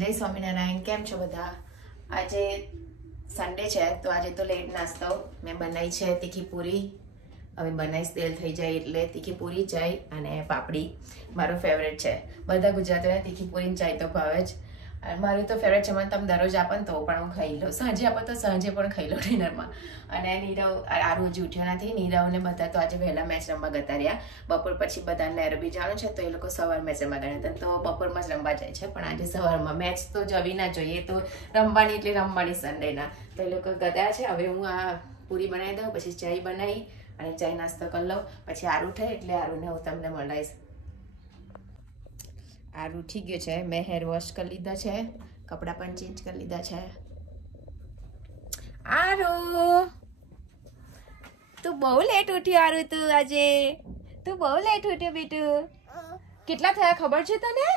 જય સ્વામિનારાયણ. કેમ છો બધા? આજે સન્ડે છે તો આજે તો લેટ નાસ્તો મેં બનાવી છે તીખી પૂરી. હવે બનાવીશ, તેલ થઈ જાય એટલે તીખી પૂરી, ચાય અને પાપડી. મારો ફેવરેટ છે. બધા ગુજરાતીઓને તીખી પૂરી ચાય તો ભાવે જ. મારું તો ફેવરેટ છે. મને તમે દરરોજ આપો ને તો પણ હું ખાઈ લઉં. સાંજે આપો તો સાંજે પણ ખાઈ લઉં ડિનરમાં. અને નીરવ આરું હજી ઉઠ્યો નથી. નીરવને બધા તો આજે વહેલા મેચ રમવા જતા રહ્યા. બપોર પછી બધા નેરોબી જવાનું છે તો એ લોકો સવાર મેચ રમવા ગયા હતા, તો બપોરમાં જ રમવા જાય છે. પણ આજે સવારમાં મેચ તો જવી ના જોઈએ, તો રમવાની એટલે રમવાની સન્ડેના. તો એ લોકો ગયા છે. હવે હું આ પૂરી બનાવી દઉં, પછી ચાય બનાવી અને ચાય નાસ્તો કરી લઉં. પછી આરું થાય એટલે આરુંને હું તમને મળાવીશ. આરું ઉઠી ગયો છે. મેં હેર વોશ કરી લીધા છે, કપડાં પણ ચેન્જ કરી લીધા છે. આરું, તું બહુ લેટ ઉઠ્યો. આરું, તું આજે તું બહુ લેટ ઉઠ્યો બેટું. કેટલા થયા ખબર છે તને?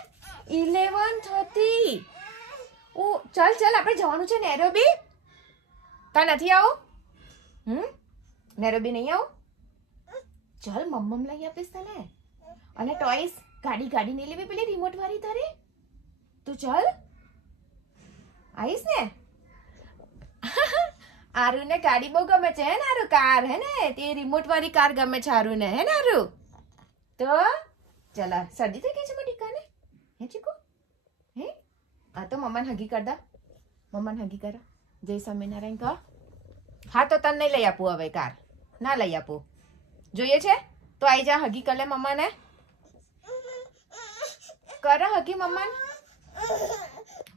11:30. ઓ ચાલ ચાલ, આપણે જવાનું છે નેરોબી. તા નથી આવું? નેરોબી નહીં આવું? ચાલ, મમ્મ લઈ આપીશ તને. અને ટોયસ, ગાડી નહીં લેવી, પેલી રિમોટ વાળી તારે. તું ચાલ, આવીશ ને? આરુને ગાડી બહુ ગમે છે હે ને? આરુ કાર હે ને, તે રિમોટ વાળી કાર ગમે છે આરુને, હે ને આરુ? તો ચલા, શરદી થઈ ગઈ છે મારી ટીકાને? હે ચીકુ? હે આ તો મમ્માને હગી કર દા. મમ્માને હગી કર. જય સ્વામિનારાયણ કહો. હા તો તને નહીં લઈ આપું હવે કાર, ના લઈ આપું. જોઈએ છે તો આઈ જા, હગી કર લે મમ્માને. કર હગી મમ્માને,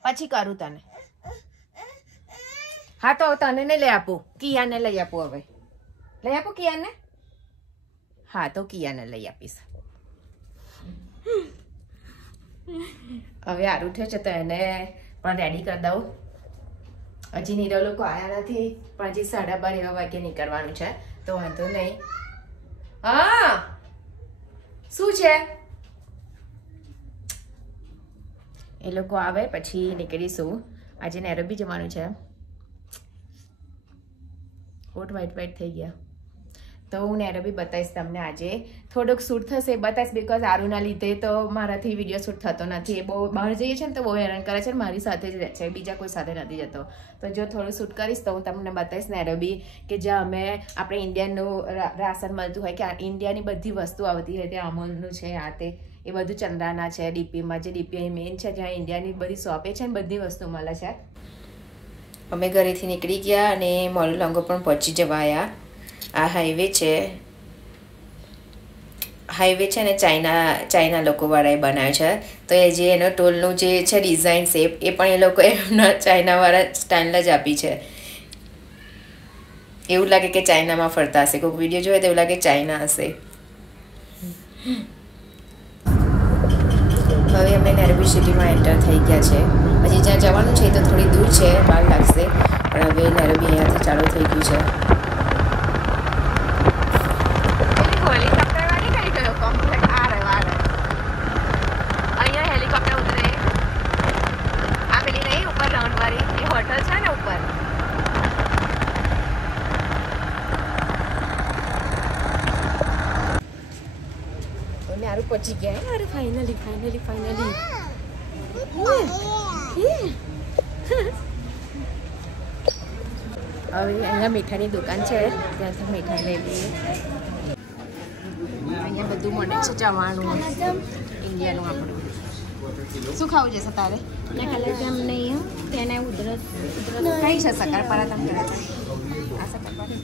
પછી કરું તને. હા તો તને નહીં લઈ આપું, કિયાને લઈ આપું. હવે લઈ આપું કિયાને? હા તો કિયાને લઈ આપીશ. હવે આરું થયો છે તો એને પણ રેડી કરી દઉં. હજી નીરવ લોકો આવ્યા નથી, પણ હજી 12:30 એવા વાગે નીકળવાનું છે, તો વાંધો નહીં. હા શું છે? એ લોકો આવે પછી નીકળીશું. આજે નેરોબી જવાનું છે. ઓટ વ્હાઈટ થઈ ગયા તો હું નેરોબી બતાવીશ તમને. આજે થોડોક શૂટ થશે, બતાવીશ. બિકોઝ આરુના લીધે તો મારાથી વિડીયો શૂટ થતો નથી. એ બહુ બહાર જઈએ છે ને તો બહુ હેરાન કરે છે, મારી સાથે જ રહે છે, બીજા કોઈ સાથે નથી જતો. તો જો થોડું શૂટ કરીશ તો હું તમને બતાવીશ નેરોબી, કે જ્યાં અમે આપણે ઇન્ડિયનનું રાશન મળતું હોય, કે ઇન્ડિયાની બધી વસ્તુ આવતી હોય, ત્યાં અમૂલનું છે, આ તે એ બધું ચંદ્રાના છે. ડીપીમાં જે ડીપી મેઇન છે, જ્યાં ઇન્ડિયાની બધી શોપે છે ને બધી વસ્તુ મળે છે. અમે ઘરેથી નીકળી ગયા અને મોલ લાંગો પણ પહોંચી જવા આવ્યા. આ હાઈવે છે ને ચાઇના લોકોવાળાએ બનાવ્યો છે. તો એ જે એનો ટોલનું જે છે ડિઝાઇન શેપ, એ પણ એ લોકો એમના ચાઇનાવાળા સ્ટાઇલ જ આપી છે. એવું લાગે કે ચાઇનામાં ફરતા હશે. કોઈક વિડીયો જોયો તો એવું લાગે ચાઇના હશે. હવે અમે નેરોબી સિટીમાં એન્ટર થઈ ગયા છે. હજી જ્યાં જવાનું છે તો થોડી દૂર છે, વાર લાગશે, પણ હવે નેરોબી અહીંયાથી ચાલુ થઈ ગયું છે. અહીંયા હેલિકોપ્ટર ઉતરે. આ પેલી નહીં ઉપર રાઉન્ડ વાળી એ હોટલ છે ને ઉપર. આરું પહોંચી ગયા. અરે ફાઇનલી હવે અહીંયા મીઠાઈની દુકાન છે, ત્યાંથી મીઠાઈ લઈ લઈએ. અહીંયા બધું મળે છે જવાનું ઇન્ડિયાનું. આપણું શું ખાવું છે તારે? કલરજામ નહીં, તેને ઉધરસ કઈ છે શક્કરપારા? તમે આ શક્કરપારા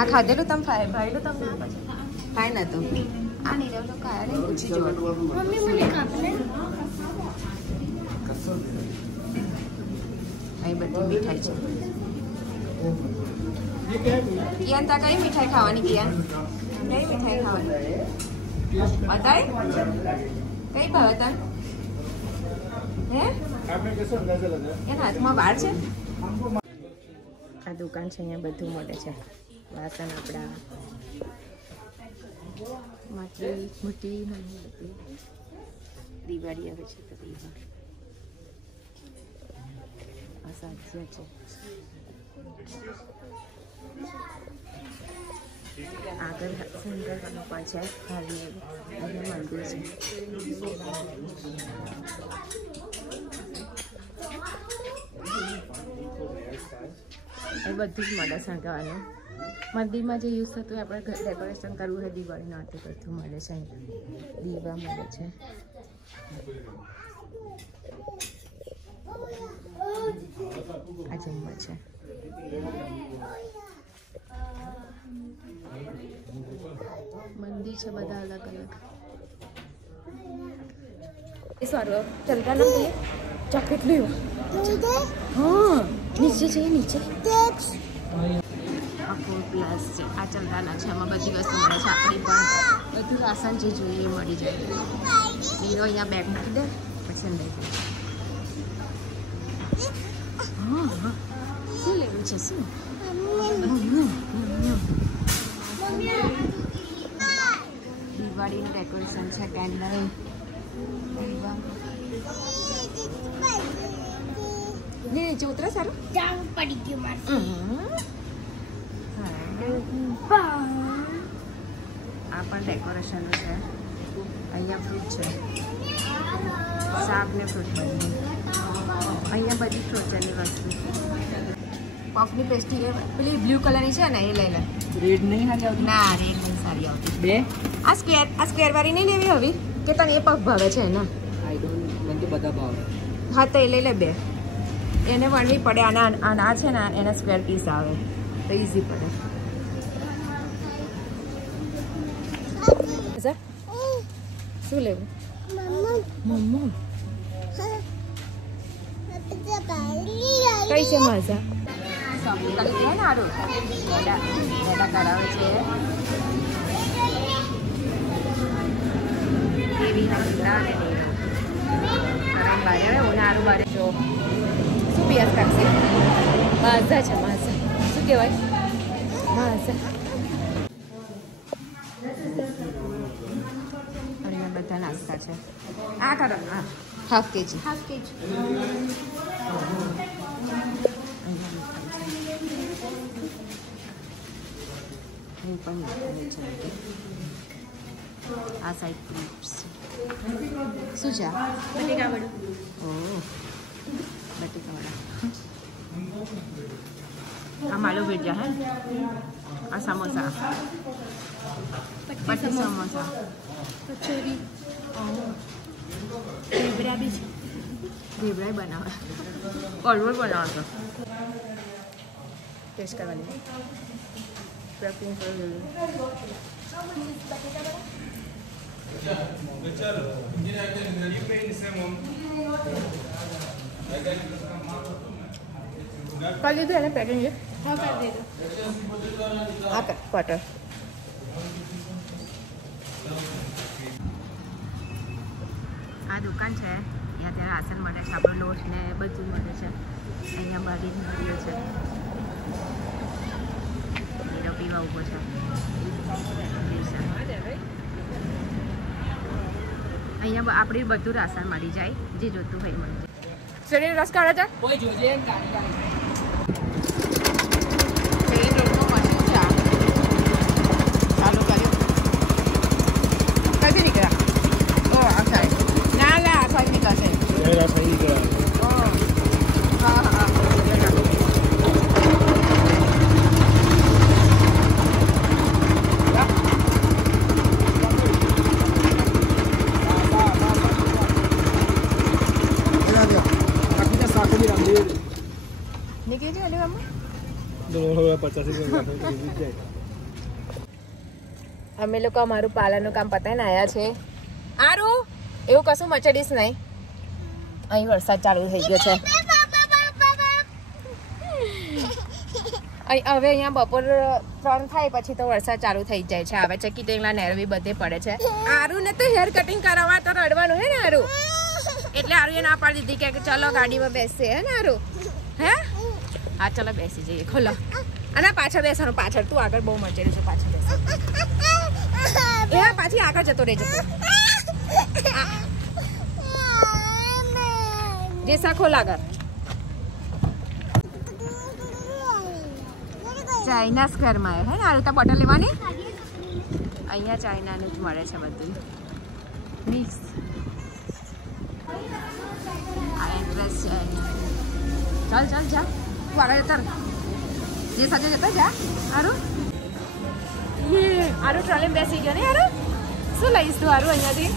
આ ખાધેલું તમે ભાઈલું તમને ખાય નતું. આ નહીં રહેલું ખાયા નહીં, પૂછી જોવાનું. મમ્મી મને ખાપલે. અહીં બધી મીઠાઈ છે. કિયાન તા કઈ મીઠાઈ ખાવાની? કિયાન કઈ મીઠાઈ ખાવાની બતાય? કઈ ભાવે તને? હે એના હાથમાં વાર છે. આ દુકાન છે, અહીંયા બધું મળે છે. વાસણ આપણા માટી મોટી નાની બધી. દિવાળી આવે છે તો દિવાળી આ સાચી છે. આગળ શંકરનો પણ છે ખાલી અને મંદિર છે. એ બધું જ મળે શણગારવાનું. મંદિરમાં જે યુઝ થતું હોય આપણે ડેકોરેશન કરવું હોય દિવાળીનું આટલું બધું મળે છે. દીવા મળે છે. આ જમવા છે. મંદિર છે બધા અલગ અલગ. એ સારું ચલતા નથી ચોકલેટ લ્યો. હા નીચે છે નીચે. આ ફૂડ પ્લસ છે. આ ચલતાના છે. આમાં બધી વસ્તુ મળે છે. આપણી પણ બધું રાશન જે જોઈએ એ મળી જાય. હીરો અહીંયા બેગ મૂકી દે પછી લઈ જાય. હા હા શું લેવું છે શું? દિવાળીનું ડેકોરેશન છે. કેન્ડલ નીચે ઉતરે સારું પડી ગયું આ પણ ડેકોરેશનનું છે. અહીંયા ફ્રૂટ છે. શાક ને ફ્રૂટ બની. અહીંયા બધી ફ્રોઝનની વસ્તુ. પફની પેસ્ટ્રી પેલી બ્લુ કલરની છે ને એ લઈ લે. રેડ નહીં સારી આવતી? ના રેડ નહીં સારી આવતી. બે આ સ્ક્વેર વાળી નહીં લેવી હવે કે તને એ પફ ભાવે છે ને? આઈ ડોન્ટ મને તો બધા ભાવે. હા તો એ લઈ લે બે. એને વણવી પડે. આના છે ને એના સ્ક્વેર પીસ આવે તો ઇઝી પડે. શું લેવું? મમ્મા કઈ છે મજા? સમજી છે ને સારું મેડા કરાવે છે. એવી બારે હવે ઉનાળું બારે જો શું પિયાસ કાઢશે? માઝા છે માઝા. શું કહેવાય? માઝા. અહીંયા બધા નાસ્તા છે. આ કરો હા હાફ કેજી. આ સાઈડ ક્લિપ્સ શું છે? બટેકા વડા. ઓહ બટેકા વડા. આ માલો ભેજા હે. આ સમોસા. પટ્ટી સમોસા. કચોરી. ઢેબરા બી છે. ઢેબરા બનાવે. કડવો બનાવો છો. ટેસ્ટ કરવાની. પેકિંગ કરી દીધું એને પેકિંગ છે. હા કરી દીધું. આ ક્વાર્ટર. આ દુકાન છે. અહીંયા ત્યાં રાશન મળે છે. આપણો લોટ ને બધું મળે છે. અહીંયા બધી મળ્યો છે. હીરો પીવા ઉભો છે. અહીંયા આપણે બધું રાશન મળી જાય. જે જોતું હોય મળી જાય. શરીર રસ કાઢે છે. કોઈ જોજે ચાલુ કર્યું. કદી નીકળ્યા? ઓ આ સાઈડ. ના ના આ સાઈડ નીકળશે. હા હા નીકળી જાય. અમે લોકો અમારું પાલનનું કામ પતાવીને આવ્યા છે. આરું એવું કશું મચડીશ નહીં. અહીં વરસાદ ચાલુ થઈ ગયો છે. હવે અહીંયા બપોર 3 થાય પછી તો વરસાદ ચાલુ થઈ જાય છે. હવે ચકી ટેંગલા નેરવી બધે પડે છે. આરું ને તો હેર કટિંગ કરાવવા તો રડવાનું હે ને આરું. એટલે આરું એ ના પાડી દીધી કે ચલો ગાડીમાં બેસશે હે ને આરું. હે હા ચલો બેસી જઈએ. ખોલો. અને પાછળ બેસવાનું. પાછળ તું આગળ બહુ મચેલું છે. પાછળ બેસ. એ પાછી આગળ જતો રહેજો. જેસા ખોલ આગળ. ચાઇના સ્ક્વેરમાં હે ને આલતા બોટલ લેવાની અહીંયા ચાઇનાનું જ મળે છે બધું મિક્સ આ એડ્રેસ છે ચાલ ચાલ જા તું આગળ જતા જે સાથે જતા જા આરું આરું ટ્રોલી બેસી ગયો ને આરું શું લઈશ તું આરું અહીંયાથી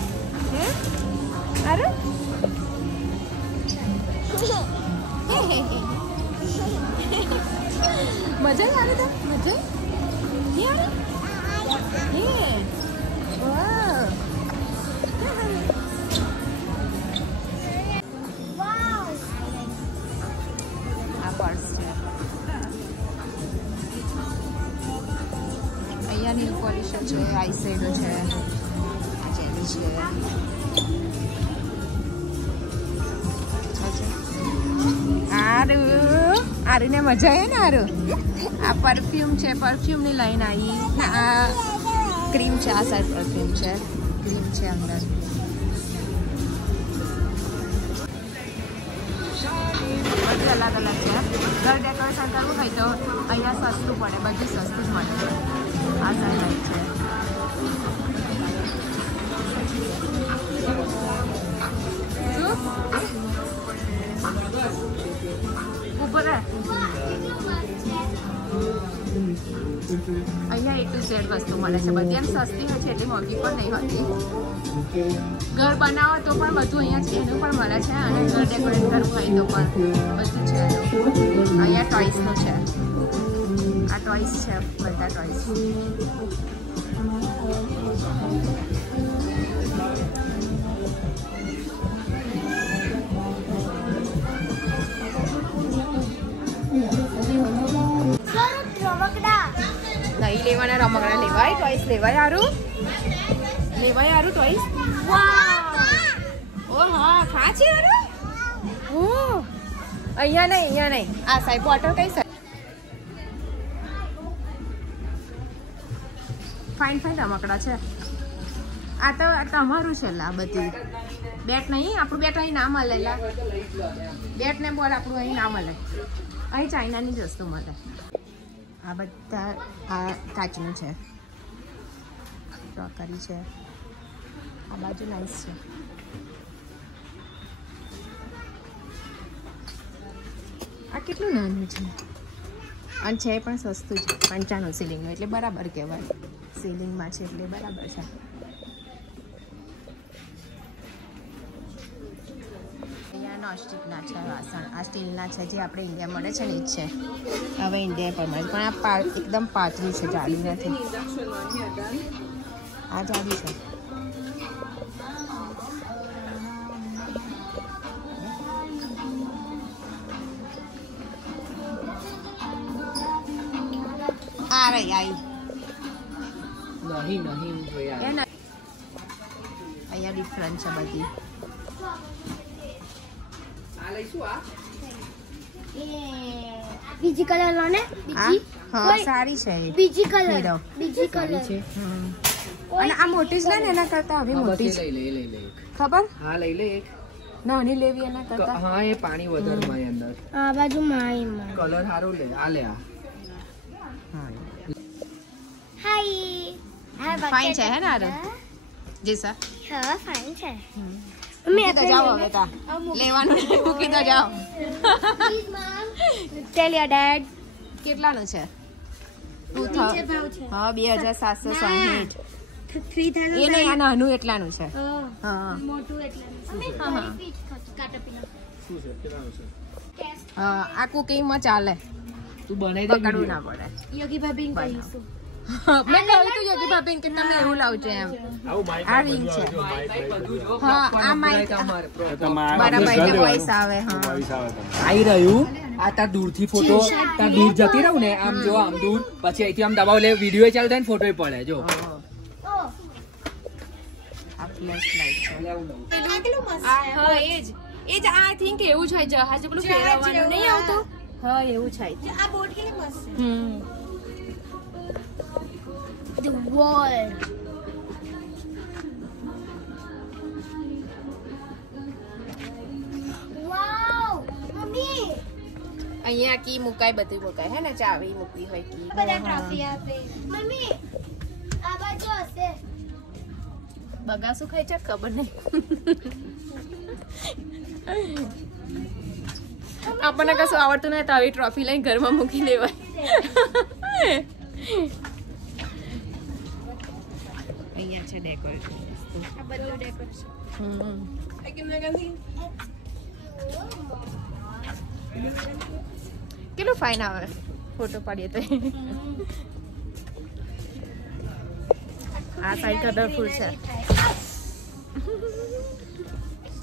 હે આરું મજા આવે તો મજા આ પર્સ છે અહીંયા નેલ પોલિશ છે આઈ શેડો છે જેલી છે આરુને મજા આવે ને આરુ આ પરફ્યુમ છે પરફ્યુમની લાઈન આવી આ ક્રીમ છે આ સાઈડ પરફ્યુમ છે ક્રીમ છે અંદર બધી અલગ અલગ છે ઘર ડેકોરેશન કરવું હોય તો અહીંયા સસ્તું પડે બધું સસ્તું જ મળે છે આ સાઈડ લાઈટ છે ઉપર અહીંયા A to Z વસ્તુ મળે છે બધી એમ સસ્તી હોય છે એટલી મોંઘી પણ નહીં હોતી ઘર બનાવો તો પણ બધું અહીંયા છે એનું પણ મળે છે અને ઘર ડેકોરેટ કરવું હોય તો પણ બધું છે અહીંયા ટોಯ್સનું છે આ ટોಯ್સ છે બધા ટોಯ್સ નહીં લેવાના રમકડા લેવાય ટોયસ લેવાય આરું ટોયસ ઓ હા ખા છે આરું ઓ અહીંયા નહીં આ સાઈડ બોટલ કઈ સાઈડ ફાઇન રમકડા છે આ તો તમારું છે લા બધી બેટ નહીં આપણું બેટ અહીં ના મળે લા બેટ ને બોલ આપણું અહીં ના મળે અહીં ચાઇનાની જ વસ્તુ મળે આ બધા આ કાચનું છે ક્રોકરી છે આ બાજુ નાઈસ છે આ કેટલું નાનું છે અને છે પણ સસ્તું છે 95 સીલિંગનું એટલે બરાબર કહેવાય સીલિંગમાં છે એટલે બરાબર છે નોનસ્ટિકના છે વાસણ આ સ્ટીલના છે જે આપણે ઇન્ડિયા મળે છે ને જ છે હવે ઇન્ડિયા પર મળે પણ આ એકદમ પાતળું છે જાડી નથી આ જાડી છે આ રહી આવી અહીંયા ડિફરન્ટ છે બધી બીજી કલર લો ને હા સારી છે બીજી કલર છે અને આ મોટી જ ને એના કરતા હવે મોટી છે ખબર હા લઈ લે એક નાની લેવી એના કરતા હા એ પાણી વધારે માં અંદર આ બાજુ માં કલર સારું લે આ લે આ હાય ફાઇન છે હે ને આરે જી સર હા ફાઇન છે મમ્મી તો જાઓ હવે તા લેવાનું મૂકી તો જાઓ ટેલ યોર ડેડ કેટલાનું છે 2000 હા 2760 3000 એ નહીં આ નાનું એટલાનું છે હા મોટું એટલે આ કુકિંગમાં ચાલે તું બનાવી દે પકડવું ના પડે યોગી ભાભીને કહીશું મેં કહ્યું તું યોગી ભાભીને કે તમે એવું લાવજો એમ આ રિંગ છે હા આ માઈક બરાબર એટલે વોઇસ આવે હા આવી રહ્યું આ તાર દૂરથી ફોટો તાર દૂર જતી રહું ને આમ જો આમ દૂર પછી અહીંથી આમ દબાવ લે વિડીયો ચાલુ થાય ને ફોટો પડે જો આ ફ્લેશ લાઈટ છે હા એ જ આઈ થિંક એવું છે જહાજ પેલું ફેરવવાનું નહીં આવતું હા એવું છે આ બોટ કેટલી મસ્ત છે The wall. Wow, mommy. અહીંયા કી મુકાય, બધું મુકાય હે ને, ચાવી મૂકવી હોય કી. બધા ટ્રોફી આપે. મમ્મી આ બાજુ હશે. બગાસું ખાય છે ખબર નહીં. આપણને કશું આવડતું નહીં તો આવી ટ્રોફી લઈને ઘરમાં મૂકી દેવાય. અહીંયા છે ડેકોરેશન. આ બધું ડેકોરેશન. કેટલું ફાઇન આવે ફોટો પાડીએ તો. આ સાઈડ કલરફુલ છે.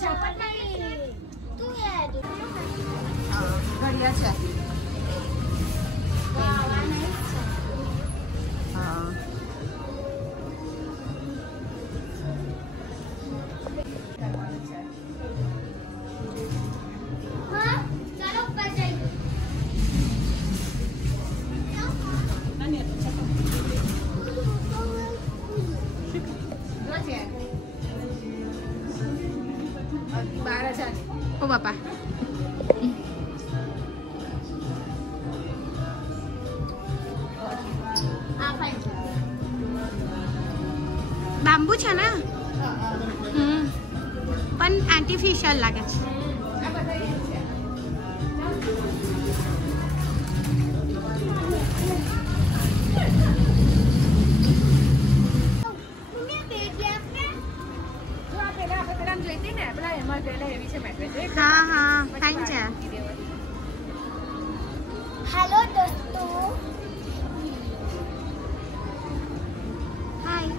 ચપટ નહીં. તું યાર. ઘડિયા છે. વાહ નાઈસ છે. હા. હા ચાલો ઉપર જઈએ. ઓ બાપા. બાંબુ છે ને? પણ આર્ટિફિશિયલ લાગે છે. હા હા ફાઇન છે. હેલો દોસ્તો. હાય.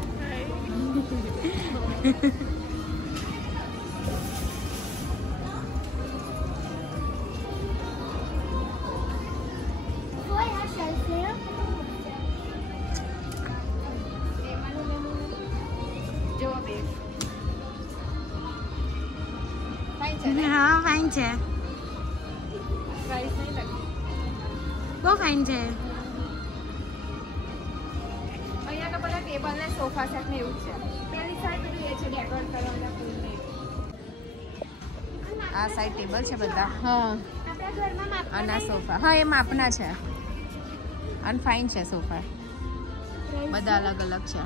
કોઈ આ સેલ્ફી જો બે હા ફાઇન છે. પ્રાઇસ નહીં લાગે. બહુ ફાઇન છે. અહીંયા તો બધા ટેબલ ને સોફા સેટ ને એવું જ છે. પેલી સાઈડ બધું એ છે ડેકોરેટ કરવાના ફૂલ ને. આ સાઈડ ટેબલ છે બધા. હા. આપણા ઘરમાં માપ અને આ સોફા. હા એ માપના છે. અને ફાઇન છે સોફા. બધા અલગ અલગ છે.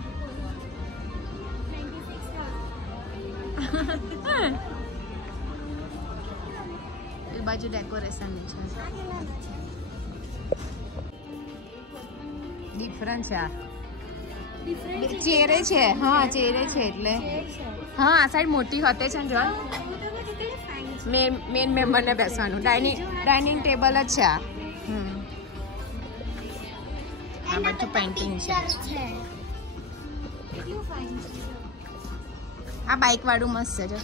એ બાજુ ડેકોરેશન છે. ડિફરન્ટ છે આ. ચેરે છે. હા ચેરે છે એટલે. હા આ સાઈડ મોટી હોતે છે ને જો. મેન મેમ્બરને બેસવાનું. ડાઇનિંગ ટેબલ જ છે આ. આ બધું પેઇન્ટિંગ છે. આ બાઇક વાળું મસ્ત છે જો.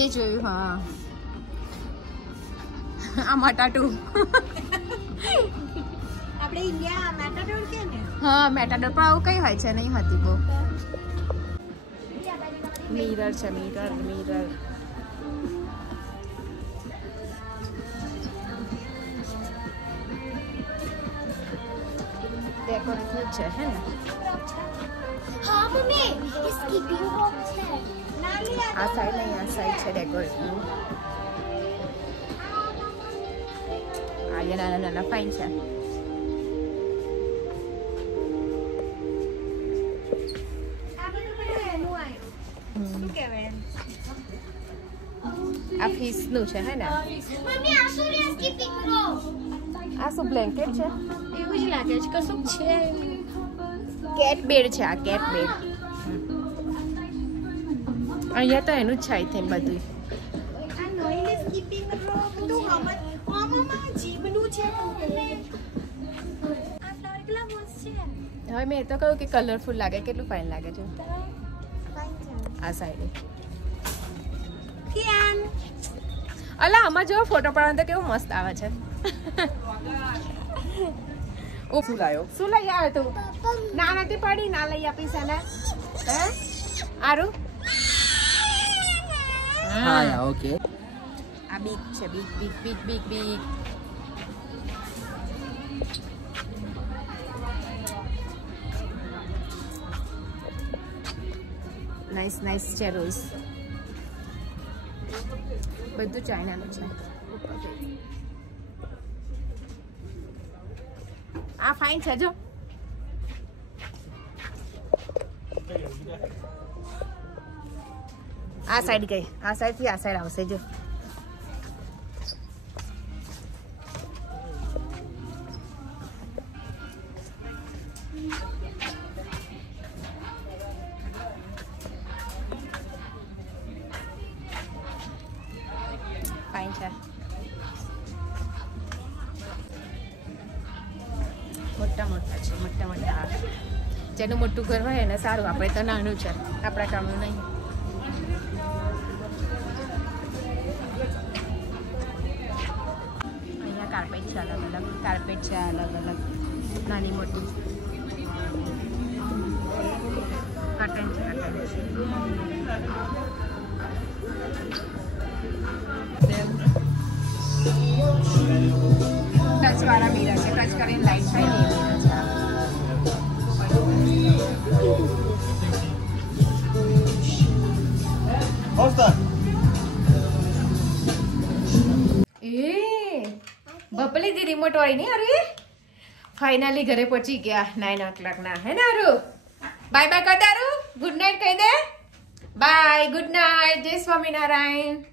એ જોયું. હા આ મટાટું. આપણે ઇન્ડિયા મેટાડોર કે ને? હા મેટાડોર પણ આવું કઈ હોય છે નહીં હતી બહુ. મિરર છે. મિરર ડેકોરેશન છે હે ને. હા મમ્મી સ્કીપિંગ રોપ છે. નાની આ સાઈડ નહીં આ સાઈડ છે ડેકોરેશન. આ નાના ફાઇન છે. આ બધું એનું આવ્યું. શું કહેવાય? આ ફિશનું છે હે ને. મમ્મી આ શું રે સ્કીપિંગ રોપ? આ શું બ્લેન્કેટ છે? એવું જ લાગે છે કશું છે. કેટ બેડ છે. આ કેટ બેડ. અહીંયા તો એનું જ છે આઈ થિંક બધું. આ નોઈલે સ્કીપિંગ રોપ તો મમ્મા જીવનું છે. આ ફ્લાવર કેટલા મસ્ત છે. હવે મેં એ તો કહ્યું કે કલરફુલ લાગે. કેટલું ફાઇન લાગે છે ફાઇન છે. આ સાઈડે. કિયાન અલા આમાં જો ફોટો પાડવાનો તો કેવું મસ્ત આવે છે. શું લાયો? શું લઈ આવે તું? ના નથી પડી. ના લઈ આપીશ એને. હે આરું. હા યા ઓકે. આ બીગ છે. બીગ. નાઇસ છે રોઝ. બધું ચાઇનાનું છે. આ ફાઇન છે જો. આ સાઈડ ગઈ, આ સાઈડ થી આ સાઈડ આવશે જો. ફાઇન છે. મોટા મોટા છે, મોટા મોટા. જેનું મોટું ઘર હોય એને સારું, આપણે તો નાનું છે, આપણા કામનું નહીં. અહીંયા કાર્પેટ છે અલગ અલગ, કાર્પેટ છે અલગ અલગ, નાની મોટી. કર્ટન છે, ટચ વાળા મિરર છે, ટચ કરીને લાઈટ થાય ને એ મિરર છે. બબલી દી રિમોટ વાળી નહીં અરે ફાઇનલી ઘરે પહોંચી ગયા 9 o'clock ના હે ને અરુ. બાય બાય કર દારૂ, ગુડ નાઇટ કહી દે. બાય, ગુડ નાઇટ, જય સ્વામિનારાયણ.